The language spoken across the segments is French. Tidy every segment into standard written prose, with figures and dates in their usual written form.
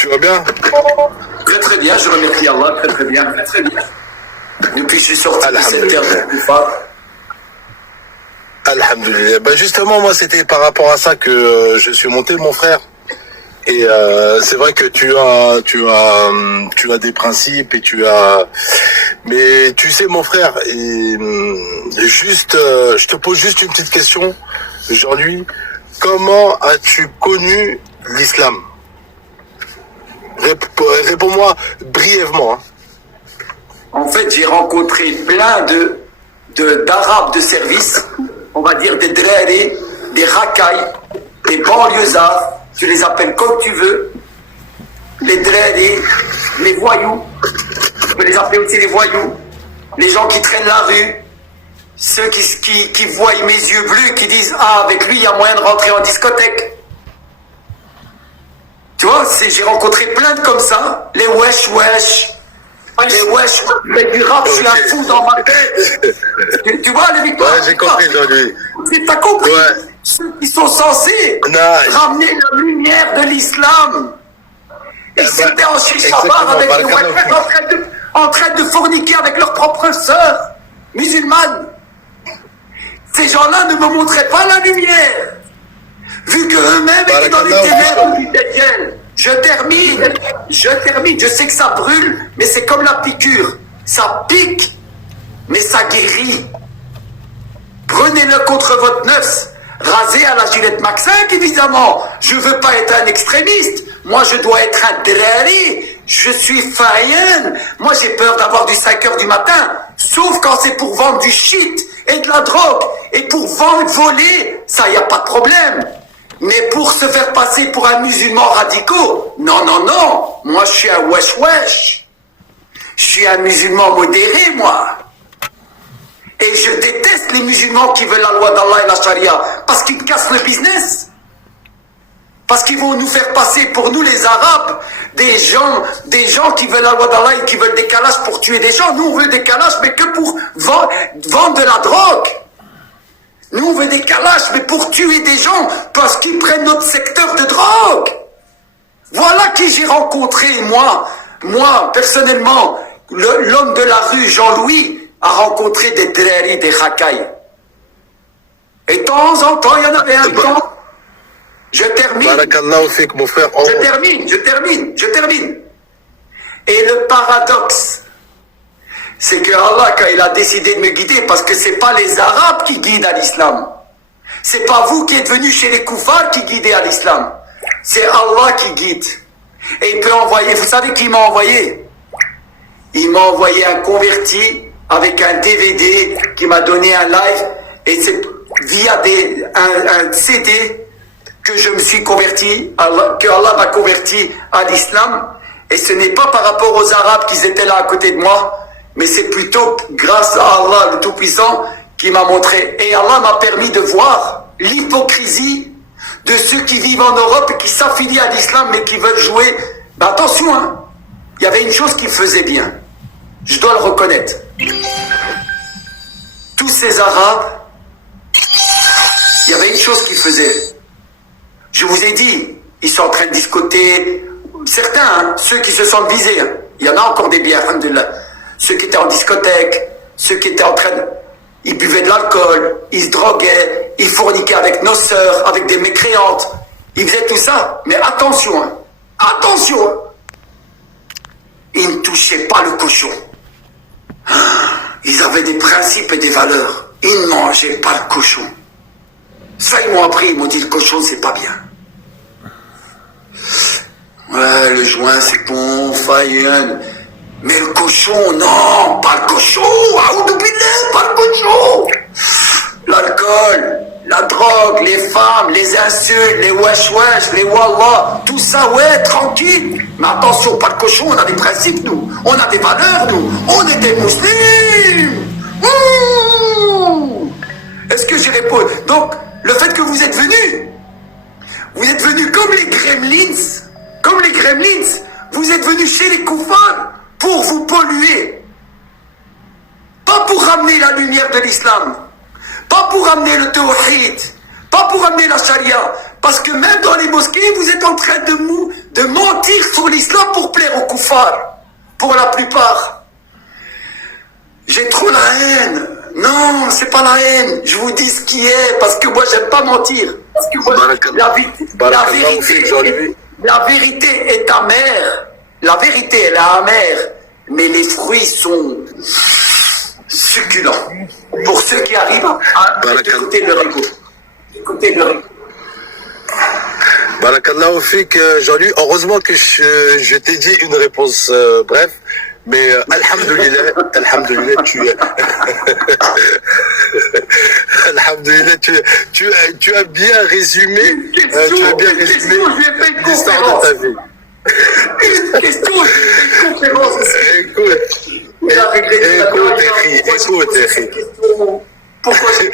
Tu vas bien? Très très bien, je remercie Allah, très très bien, très très bien. Depuis que je suis sorti de cette terre de Koufa. Alhamdulillah. Ben justement, moi, c'était par rapport à ça que je suis monté, mon frère. Et c'est vrai que tu as des principes et mais tu sais, mon frère, je te pose juste une petite question, Jean-Louis. Comment as-tu connu l'islam? Réponds-moi brièvement. Hein. En fait, j'ai rencontré plein d'Arabes de service, on va dire des drari, des racailles, des banlieusards, tu les appelles comme tu veux, les drari, les voyous, tu peux les appeler aussi les voyous, les gens qui traînent la rue, ceux qui voient mes yeux bleus, qui disent « Ah, avec lui, il y a moyen de rentrer en discothèque ». Tu vois, j'ai rencontré plein de comme ça, les wesh, les wesh, avec du rap, je suis un fou dans ma tête. Tu vois, les victoires. Ouais, j'ai compris, Jean-Louis. T'as compris? Ouais. Ceux qui sont censés ramener la lumière de l'islam. Ils s'étaient en chicha-bar avec les wesh en train de forniquer avec leurs propres sœurs musulmanes. Ces gens-là ne me montraient pas la lumière. Vu qu'eux-mêmes étaient dans les ténèbres du Dajjal. Je termine. Je sais que ça brûle, mais c'est comme la piqûre. Ça pique, mais ça guérit. Prenez-le contre votre nefs. Rasé à la Gillette Max 5, évidemment. Je ne veux pas être un extrémiste. Moi, je dois être un drari. Je suis faïen. Moi, j'ai peur d'avoir du 5 heures du matin. Sauf quand c'est pour vendre du shit et de la drogue. Et pour voler, ça, il n'y a pas de problème. Mais pour se faire passer pour un musulman radicaux, non. Moi, je suis un wesh. Je suis un musulman modéré, moi. Et je déteste les musulmans qui veulent la loi d'Allah et la charia. Parce qu'ils cassent le business. Parce qu'ils vont nous faire passer pour nous, les Arabes, des gens qui veulent la loi d'Allah et qui veulent des calages pour tuer des gens. Nous, on veut des calages, mais que pour vendre de la drogue. Nous, on veut des calages, mais pour tuer des gens, parce qu'ils prennent notre secteur de drogue. Voilà qui j'ai rencontré, moi, personnellement, l'homme de la rue, Jean-Louis, a rencontré des drari, des racailles. Et de temps en temps, il y en avait un temps. Je termine. Barakallahu fik, mon frère. Je termine. Et le paradoxe, c'est que Allah, quand il a décidé de me guider, parce que c'est pas les Arabes qui guident à l'islam. C'est pas vous qui êtes venus chez les koufars qui guidez à l'islam. C'est Allah qui guide. Et il peut envoyer, vous savez qui m'a envoyé? Il m'a envoyé un converti avec un DVD qui m'a donné un live, et c'est via un CD que je me suis converti, que Allah m'a converti à l'islam. Et ce n'est pas par rapport aux Arabes qui étaient là à côté de moi, mais c'est plutôt grâce à Allah le Tout-Puissant qui m'a montré. Et Allah m'a permis de voir l'hypocrisie de ceux qui vivent en Europe et qui s'affilient à l'islam mais qui veulent jouer. Ben attention, hein, il y avait une chose qu'ils faisaient bien. Je dois le reconnaître. Tous ces Arabes, il y avait une chose qu'ils faisaient. Je vous ai dit, ils sont en train de discoter. Certains, hein, ceux qui se sentent visés, hein, il y en a encore des biens, alhamdoulilah. Ceux qui étaient en discothèque, ceux qui étaient en train de... Ils buvaient de l'alcool, ils se droguaient, ils fourniquaient avec nos sœurs, avec des mécréantes. Ils faisaient tout ça. Mais attention, hein, attention, hein. Ils ne touchaient pas le cochon. Ils avaient des principes et des valeurs. Ils ne mangeaient pas le cochon. Ça, ils m'ont appris, ils m'ont dit le cochon, c'est pas bien. Ouais, le joint, c'est bon, faïen. Mais le cochon, non, pas le cochon, Aoudoubillah, pas le cochon. L'alcool, la drogue, les femmes, les insultes, les wesh, les wallah, tout ça, ouais, tranquille. Mais attention, pas le cochon, on a des principes, nous. On a des valeurs, nous. On est des musulmans. Est-ce que j'y réponds? Donc, le fait que vous êtes venus comme les gremlins, vous êtes venus chez les koufars pour vous polluer. Pas pour ramener la lumière de l'islam, pas pour ramener le tawhid, pas pour ramener la charia. Parce que même dans les mosquées, vous êtes en train de mentir sur l'islam pour plaire aux koufars, pour la plupart. J'ai trop la haine. Non, c'est pas la haine. Je vous dis ce qui est, parce que moi, j'aime pas mentir. Parce que moi, la vérité est amère. La vérité, elle est amère. Mais les fruits sont succulents. Pour ceux qui arrivent à écouter le rigo. Écoutez le rigo. Barakallahu fik, Jean-Louis. Heureusement que je t'ai dit une réponse brève. Mais alhamdoulilah, tu alhamdoulilah, tu as bien résumé, l'histoire de ta vie. Une question, j'ai une conférence. Écoute, pourquoi j'ai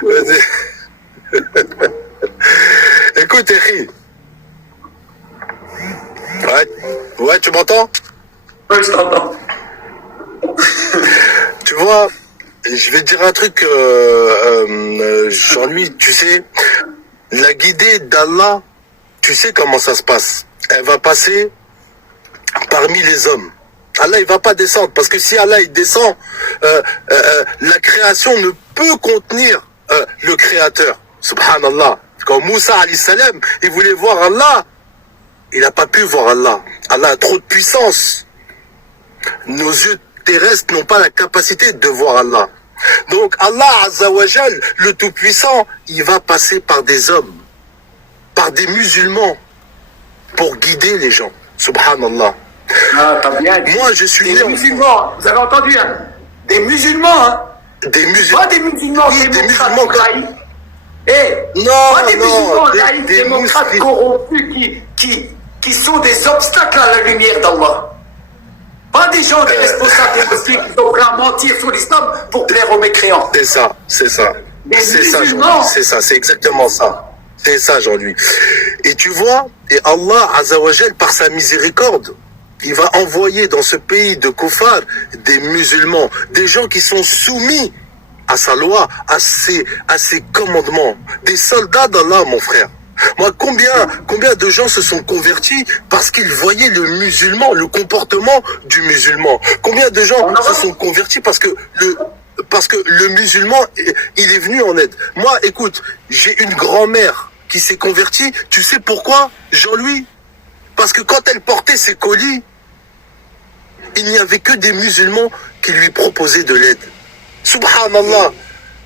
posé écoute, Eri. Ouais, tu m'entends? Oui, je t'entends. Tu vois, je vais te dire un truc, Jean-Louis, tu sais, la guidée d'Allah, tu sais comment ça se passe. Elle va passer parmi les hommes. Allah, il va pas descendre, parce que si Allah, il descend, la création ne peut contenir le Créateur. Subhanallah. Quand Moussa, alayhi salam, il voulait voir Allah, il n'a pas pu voir Allah. Allah a trop de puissance. Nos yeux terrestres n'ont pas la capacité de voir Allah. Donc Allah Azzawajal, le Tout-Puissant, il va passer par des hommes, par des musulmans, pour guider les gens. Subhanallah. Ah, t'as bien dit. Moi, je suis des musulmans, vous avez entendu, hein? Des musulmans, hein? Des musulmans. Pas des musulmans, oui, des musulmans laïcs. Non, pas des musulmans laïcs, des démocrates musulmans corrompus qui sont des obstacles à la lumière d'Allah. Pas des gens, des responsables des musulmans qui sont prêts à mentir sur l'islam pour plaire aux mécréants. C'est ça. C'est ça, c'est exactement ça. C'est ça, Jean-Louis. Et tu vois, et Allah, Azzawajal, par sa miséricorde, il va envoyer dans ce pays de Koufar des musulmans, des gens qui sont soumis à sa loi, à ses commandements, des soldats d'Allah, mon frère. Moi, combien de gens se sont convertis parce qu'ils voyaient le musulman, le comportement du musulman. Combien de gens se sont convertis parce que le musulman, il est venu en aide. Moi, écoute, j'ai une grand-mère qui s'est convertie. Tu sais pourquoi, Jean-Louis? Parce que quand elle portait ses colis, il n'y avait que des musulmans qui lui proposaient de l'aide. Subhanallah.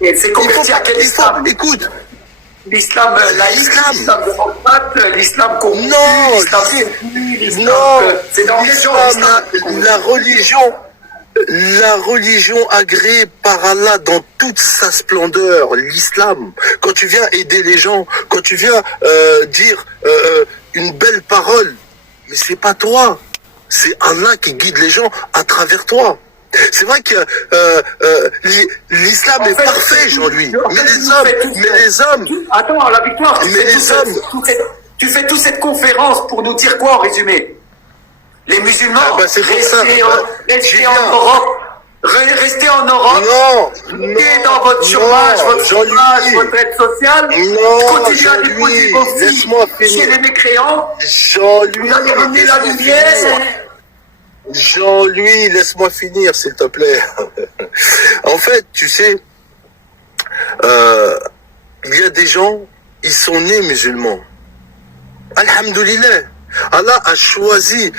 Et elle s'est convertie à quel islam? Écoute. L'islam laïque, l'islam démocrate, l'islam corrompu, l'islam c'est dans quel genre? La religion agréée par Allah dans toute sa splendeur, l'islam. Quand tu viens aider les gens, quand tu viens dire une belle parole, mais c'est pas toi, c'est Allah qui guide les gens à travers toi. C'est vrai que l'islam est parfait, Jean-Louis. Mais les hommes. Attends, la victoire. Tu fais toute cette conférence pour nous dire quoi en résumé? Les musulmans, restez en Europe. Restez en Europe. Non. Et dans votre chômage, votre aide sociale. Continuez à déposer vos filles chez les mécréants. Jean-Louis. Vous allez ramener la lumière. Jean-Louis, laisse-moi finir, s'il te plaît. En fait, tu sais, il y a des gens, ils sont nés musulmans. Alhamdoulilah. Allah a choisi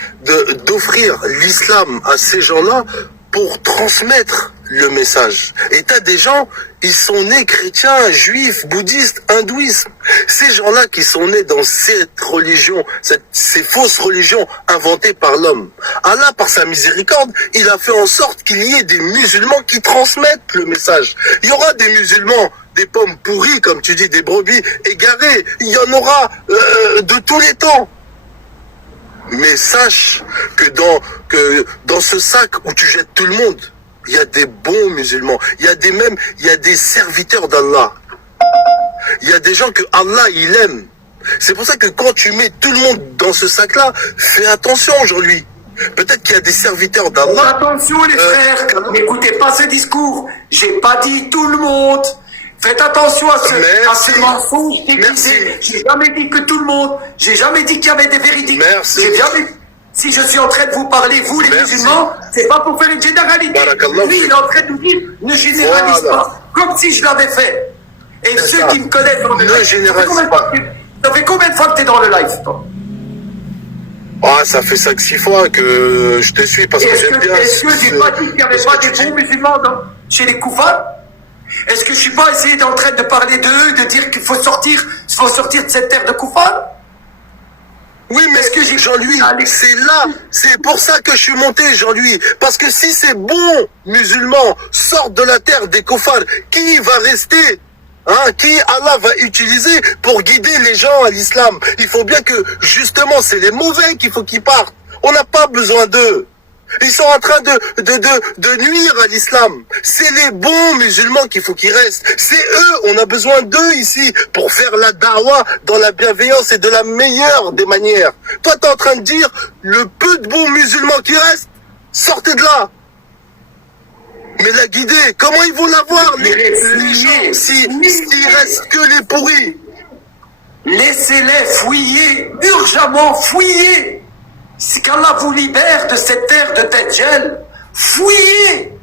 d'offrir l'islam à ces gens-là pour transmettre le message. Et t'as des gens, ils sont nés chrétiens, juifs, bouddhistes, hindouistes. Ces gens-là qui sont nés dans cette religion, ces fausses religions inventées par l'homme. Allah, par sa miséricorde, il a fait en sorte qu'il y ait des musulmans qui transmettent le message. Il y aura des musulmans, des pommes pourries, comme tu dis, des brebis égarées. Il y en aura de tous les temps. Mais sache que dans ce sac où tu jettes tout le monde, il y a des bons musulmans. Il y a des serviteurs d'Allah. Il y a des gens que Allah, il aime. C'est pour ça que quand tu mets tout le monde dans ce sac-là, fais attention aujourd'hui. Peut-être qu'il y a des serviteurs d'Allah. Attention les frères, n'écoutez pas ce discours. J'ai pas dit tout le monde. Faites attention à ce mensonge déguisé. J'ai jamais dit que tout le monde. J'ai jamais dit qu'il y avait des véridiques. Merci. J'ai jamais Si je suis en train de vous parler, vous les musulmans, c'est pas pour faire une généralité. Lui, il est en train de nous dire, ne généralise pas, comme si je l'avais fait. Et ceux qui me connaissent dans le live, ça fait combien de fois que tu es dans le live, toi? Ah, ça fait 5-6 fois que je te suis parce que j'aime bien. Est-ce que j'ai pas dit qu'il n'y avait pas des bons musulmans chez les koufars? Est-ce que je suis pas essayé en train de parler d'eux, de dire qu'il faut sortir de cette terre de koufars? Oui, mais est-ce que Jean-Louis, c'est là, c'est pour ça que je suis monté, Jean-Louis. Parce que si ces bons musulmans sortent de la terre des koufars, qui va rester? Hein, qui Allah va utiliser pour guider les gens à l'islam? Il faut bien que, justement, c'est les mauvais qu'il faut qu'ils partent. On n'a pas besoin d'eux. Ils sont en train de nuire à l'islam. C'est les bons musulmans qu'il faut qu'ils restent. C'est eux, on a besoin d'eux ici pour faire la da'wah dans la bienveillance et de la meilleure des manières. Toi, tu es en train de dire, le peu de bons musulmans qui restent, sortez de là. Mais la guider, comment ils vont l'avoir, les gens, s'il reste que les pourris? Laissez-les fouiller, urgemment fouiller. Si qu'Allah vous libère de cette terre de Dajjal, fouillez.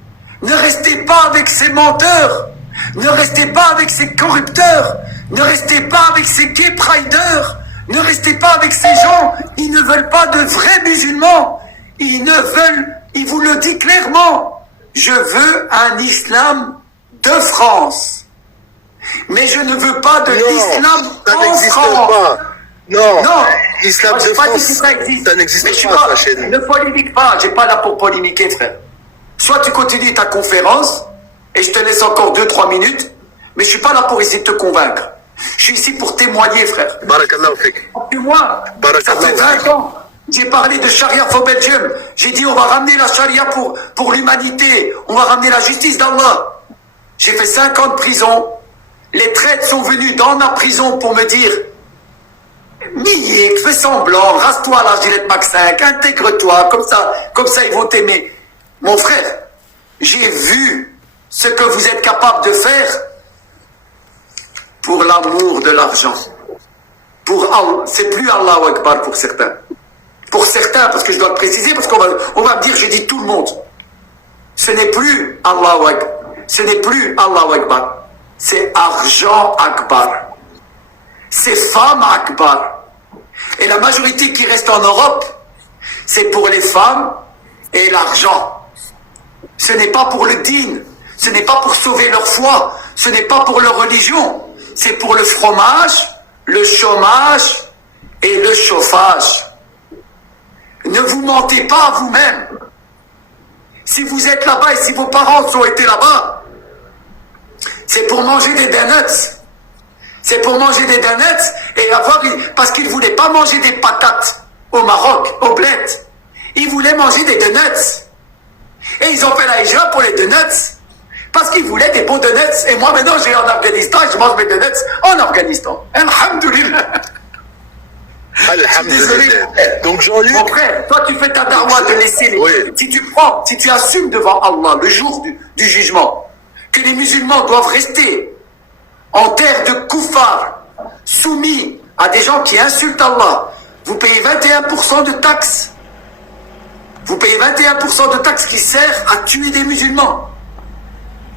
Ne restez pas avec ces menteurs. Ne restez pas avec ces corrupteurs. Ne restez pas avec ces gay priders. Ne restez pas avec ces gens. Ils ne veulent pas de vrais musulmans. Ils vous le dit clairement. Je veux un islam de France. Mais je ne veux pas de l'islam en France. Pas. Non, l'islam de France, ça n'existe pas chez nous. Ne polémique pas, j'ai pas là pour polémiquer, frère. Soit tu continues ta conférence, et je te laisse encore 2-3 minutes, mais je suis pas là pour essayer de te convaincre. Je suis ici pour témoigner, frère. Barakallahu fik. Et moi, ça fait 20 ans, j'ai parlé de charia for Belgium. J'ai dit on va ramener la charia pour l'humanité, on va ramener la justice d'Allah. J'ai fait 5 ans de prison. Les traîtres sont venus dans ma prison pour me dire Millet, fais semblant, rase-toi la Gillette Max 5, intègre-toi, comme ça ils vont t'aimer. Mon frère, j'ai vu ce que vous êtes capable de faire pour l'amour de l'argent. C'est plus Allahu Akbar pour certains. Pour certains, parce que je dois le préciser, parce qu'on va me dire, je dis tout le monde. Ce n'est plus Allahu Akbar. Ce n'est plus Allahu Akbar. C'est argent Akbar. C'est femme Akbar. Et la majorité qui reste en Europe, c'est pour les femmes et l'argent. Ce n'est pas pour le dîn, ce n'est pas pour sauver leur foi, ce n'est pas pour leur religion. C'est pour le fromage, le chômage et le chauffage. Ne vous mentez pas à vous-même. Si vous êtes là-bas et si vos parents ont été là-bas, c'est pour manger des donuts. C'est pour manger des donuts et parce qu'ils ne voulaient pas manger des patates au Maroc, au bled. Ils voulaient manger des donuts. Et ils ont fait la hijra pour les donuts. Parce qu'ils voulaient des bons donuts. Et moi maintenant j'ai en Afghanistan et je mange mes donuts en Afghanistan. Alhamdulillah. Désolé. Donc Jean-Luc, mon frère, toi tu fais ta darwa de laisser les... Oui. Si tu assumes devant Allah le jour du jugement que les musulmans doivent rester en terre de koufar, soumis à des gens qui insultent Allah, vous payez 21% de taxes. Vous payez 21% de taxes qui sert à tuer des musulmans.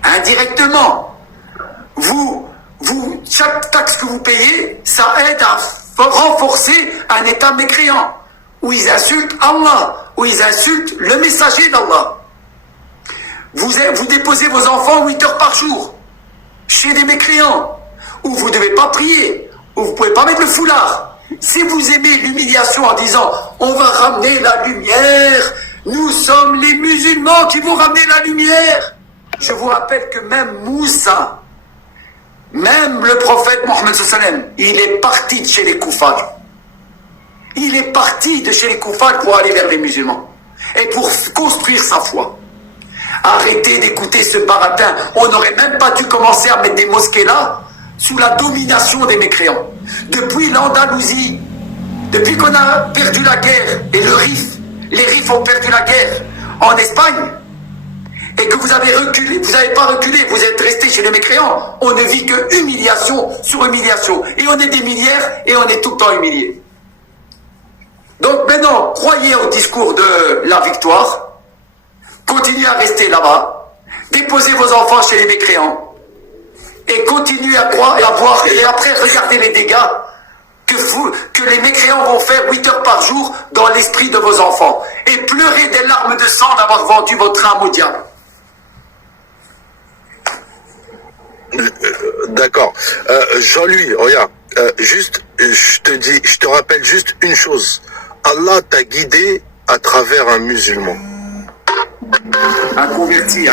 Indirectement. Chaque taxe que vous payez, ça aide à renforcer un État mécréant, où ils insultent Allah, où ils insultent le messager d'Allah. Vous déposez vos enfants 8 heures par jour, chez des mécréants, où vous ne devez pas prier, où vous ne pouvez pas mettre le foulard. Si vous aimez l'humiliation en disant « on va ramener la lumière, nous sommes les musulmans qui vont ramener la lumière », je vous rappelle que même Moussa, même le prophète Mohammed sallallahu alayhi wa sallam, il est parti de chez les koufars. Il est parti de chez les koufars pour aller vers les musulmans et pour construire sa foi. Arrêtez d'écouter ce baratin. On n'aurait même pas dû commencer à mettre des mosquées là sous la domination des mécréants. Depuis l'Andalousie, depuis qu'on a perdu la guerre et les Rifs ont perdu la guerre en Espagne, et que vous avez reculé, vous n'avez pas reculé, vous êtes resté chez les mécréants, on ne vit que humiliation sur humiliation. Et on est des milliards et on est tout le temps humiliés. Donc maintenant, croyez croyez au discours de la victoire, continuez à rester là-bas, déposez vos enfants chez les mécréants, et continuez à croire et à voir, et après regardez les dégâts que les mécréants vont faire 8 heures par jour dans l'esprit de vos enfants, et pleurez des larmes de sang d'avoir vendu votre âme au diable. D'accord. Jean-Louis, regarde, je te rappelle juste une chose. Allah t'a guidé à travers un musulman. Un converti,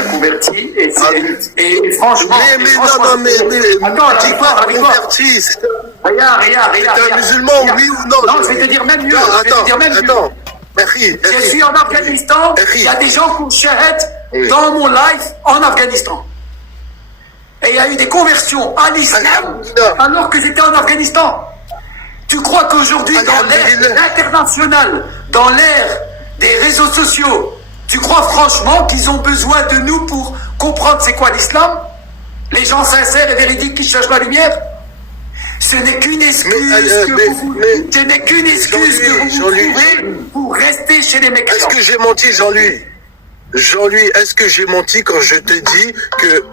et franchement... Attends, la victoire. Converti, Regarde. C'est un musulman, oui ou non? Non, je vais te dire même mieux. Attends. Je suis en Afghanistan, il y a des gens qui ont shahid dans mon live en Afghanistan. Et il y a eu des conversions à l'islam alors que j'étais en Afghanistan. Tu crois qu'aujourd'hui, dans l'ère internationale, dans l'ère des réseaux sociaux, tu crois franchement qu'ils ont besoin de nous pour comprendre c'est quoi l'islam? Les gens sincères et véridiques qui cherchent la lumière? Ce n'est qu'une excuse que vous trouvez pour rester chez les mécréants. Est-ce que j'ai menti, Jean-Louis? Jean-Louis, est-ce que j'ai menti quand je te dis que...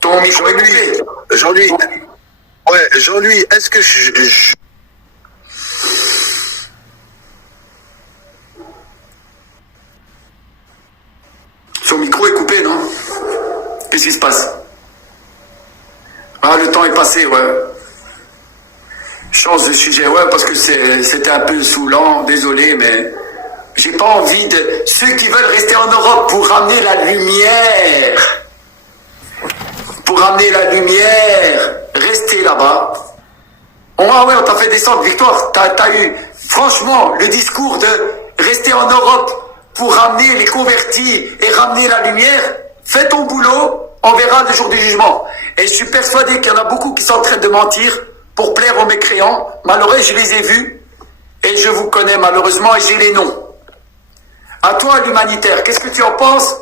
Ton micro est coupé. Jean-Louis, ouais, Jean-Louis, est-ce que Son micro est coupé, non? Qu'est-ce qui se passe? Ah, le temps est passé, ouais. Change de sujet, ouais, parce que c'était un peu saoulant, désolé, mais j'ai pas envie de... Ceux qui veulent rester en Europe pour ramener la lumière... restez là-bas. Ah ouais, on t'a fait descendre, Victoire. T'as eu, franchement, le discours de rester en Europe pour ramener les convertis et ramener la lumière. Fais ton boulot, on verra le jour du jugement. Et je suis persuadé qu'il y en a beaucoup qui sont en train de mentir pour plaire aux mécréants. Malheureux, je les ai vus et je vous connais malheureusement et j'ai les noms. À toi, l'humanitaire, qu'est-ce que tu en penses?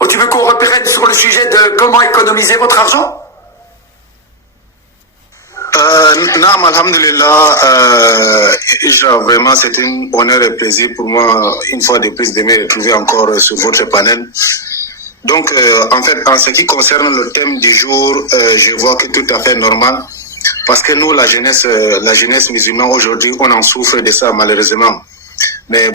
Ou tu veux qu'on reprenne sur le sujet de comment économiser votre argent? Naam, alhamdulillah, vraiment c'est un honneur et plaisir pour moi, une fois de plus, de me retrouver encore sur votre panel. Donc, en fait, en ce qui concerne le thème du jour, je vois que tout à fait normal, parce que nous, la jeunesse musulmane aujourd'hui, on en souffre de ça malheureusement. Mais